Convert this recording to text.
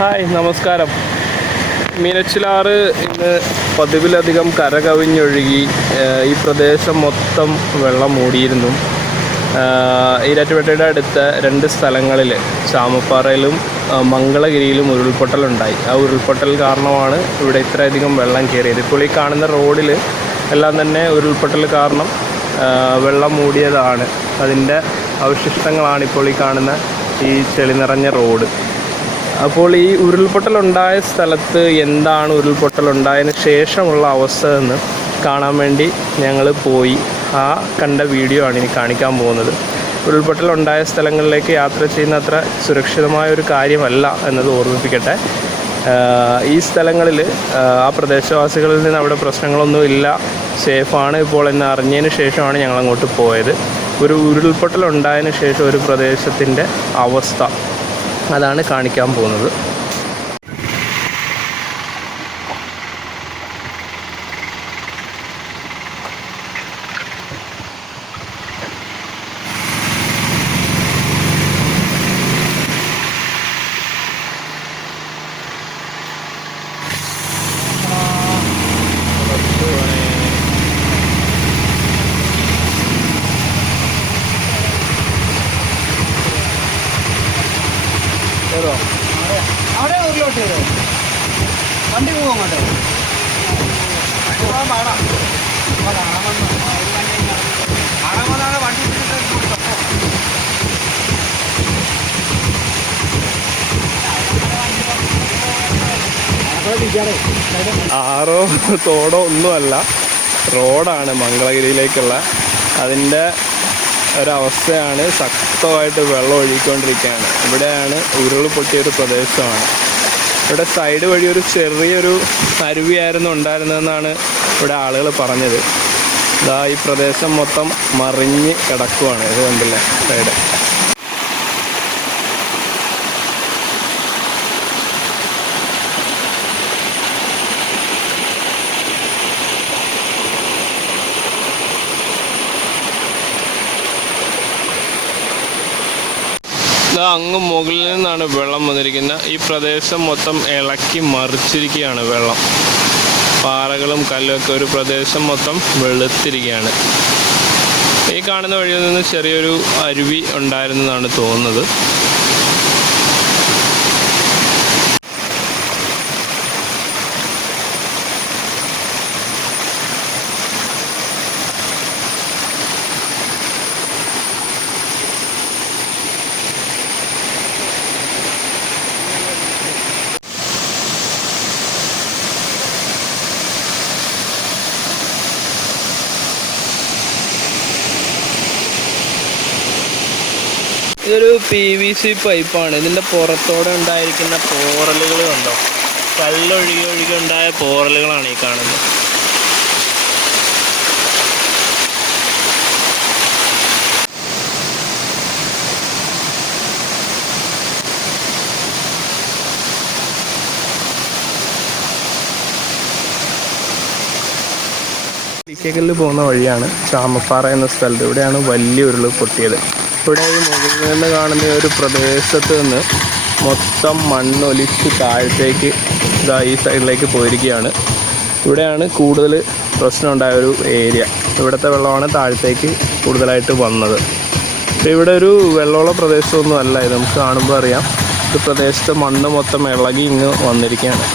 Hi, നമസ്കാരം. മീനച്ചിലാറ് ഇന്ന് പതിവിലധികം കരകവിഞ്ഞൊഴുകി. ഈ പ്രദേശം മൊത്തം വെള്ളം മൂടിയിരുന്നു. ഈരാറ്റുപേട്ടയുടെ അടുത്ത രണ്ട് സ്ഥലങ്ങളിൽ ചാമപ്പാറയിലും മംഗളഗിരിയിലും ഉരുൾപൊട്ടലുണ്ടായി. ആ ഉരുൾപൊട്ടൽ കാരണമാണ് ഇവിടെ ഇത്രയധികം വെള്ളം കയറിയത്. ഇപ്പോൾ ഈ കാണുന്ന റോഡിൽ എല്ലാം തന്നെ ഉരുൾപൊട്ടൽ കാരണം വെള്ളം മൂടിയതാണ്. അതിൻ്റെ അവശിഷ്ടങ്ങളാണ് ഇപ്പോൾ ഈ കാണുന്ന ഈ ചെളി നിറഞ്ഞ റോഡ്. അപ്പോൾ ഈ ഉരുൾപൊട്ടലുണ്ടായ സ്ഥലത്ത് എന്താണ് ഉരുൾപൊട്ടലുണ്ടായതിന് ശേഷമുള്ള അവസ്ഥ എന്ന് കാണാൻ വേണ്ടി ഞങ്ങൾ പോയി. ആ കണ്ട വീഡിയോ ആണ് ഇനി കാണിക്കാൻ പോകുന്നത്. ഉരുൾപൊട്ടലുണ്ടായ സ്ഥലങ്ങളിലേക്ക് യാത്ര ചെയ്യുന്ന അത്ര സുരക്ഷിതമായൊരു കാര്യമല്ല എന്നത് ഓർമ്മിപ്പിക്കട്ടെ. ഈ സ്ഥലങ്ങളിൽ ആ പ്രദേശവാസികളിൽ നിന്ന് അവിടെ പ്രശ്നങ്ങളൊന്നും ഇല്ല, സേഫാണ് ഇപ്പോൾ എന്ന് അറിഞ്ഞതിന് ശേഷമാണ് ഞങ്ങൾ അങ്ങോട്ട് പോയത്. ഒരു ഉരുൾപൊട്ടലുണ്ടായതിന് ശേഷം ഒരു പ്രദേശത്തിൻ്റെ അവസ്ഥ അതാണ് കാണിക്കാൻ പോകുന്നത്. അവിടെ ഉരുളോട്ട് വണ്ടി പോകാൻ അങ്ങോട്ട് വണ്ടി ആറോ തോടോ ഒന്നുമല്ല, റോഡാണ് മംഗളഗിരിയിലേക്കുള്ള. അതിൻ്റെ ഒരവസ്ഥയാണ്. ശക്തമായിട്ട് വെള്ളം ഒഴുകിക്കൊണ്ടിരിക്കുകയാണ്. ഇവിടെയാണ് ഉരുൾ പൊട്ടിയൊരു പ്രദേശമാണ്. ഇവിടെ സൈഡ് വഴി ഒരു ചെറിയൊരു അരുവിയായിരുന്നു ഉണ്ടായിരുന്നതെന്നാണ് ഇവിടെ ആളുകൾ പറഞ്ഞത്. ഇതാ ഈ പ്രദേശം മൊത്തം മറിഞ്ഞ് കിടക്കുവാണ്. ഇത് കണ്ടില്ലേ സൈഡ്. അങ്ങ് മുകളിൽ നിന്നാണ് വെള്ളം വന്നിരിക്കുന്നത്. ഈ പ്രദേശം മൊത്തം ഇളക്കി മറിച്ചിരിക്കുകയാണ് വെള്ളം. പാറകളും കല്ലൊക്കെ ഒരു പ്രദേശം മൊത്തം വെളുത്തിരിക്കുകയാണ്. ഈ കാണുന്ന വഴിയിൽ നിന്ന് ചെറിയൊരു അരുവി ഉണ്ടായിരുന്നതാണ് തോന്നുന്നത്. ഇതൊരു PVC പൈപ്പാണ്. ഇതിൻ്റെ പുറത്തോടെ ഉണ്ടായിരിക്കുന്ന പോറലുകൾ കണ്ടോ? കല്ലൊഴുകി ഒഴുകി ഉണ്ടായ പോറലുകളാണ് ഈ കാണുന്നത്. ഇരിക്കക്കല്ല് പോകുന്ന വഴിയാണ് ചാമപ്പാറ എന്ന സ്ഥലത്ത്. ഇവിടെയാണ് വലിയ ഉരുൾ പൊട്ടിയത്. ഇവിടെ ഈ മുകളിൽ നിന്ന് കാണുന്ന ഒരു പ്രദേശത്ത് നിന്ന് മൊത്തം മണ്ണൊലിച്ച് താഴത്തേക്ക് ഈ സൈഡിലേക്ക് പോയിരിക്കുകയാണ്. ഇവിടെയാണ് കൂടുതൽ പ്രശ്നമുണ്ടായ ഒരു ഏരിയ. ഇവിടുത്തെ വെള്ളമാണ് താഴത്തേക്ക് കൂടുതലായിട്ട് വന്നത്. ഇവിടെ ഒരു വെള്ളമുള്ള പ്രദേശമൊന്നും അല്ല ഇത്. നമുക്ക് കാണുമ്പോൾ അറിയാം, ഇത് പ്രദേശത്ത് മണ്ണ് മൊത്തം ഇളകി ഇങ്ങ് വന്നിരിക്കുകയാണ്.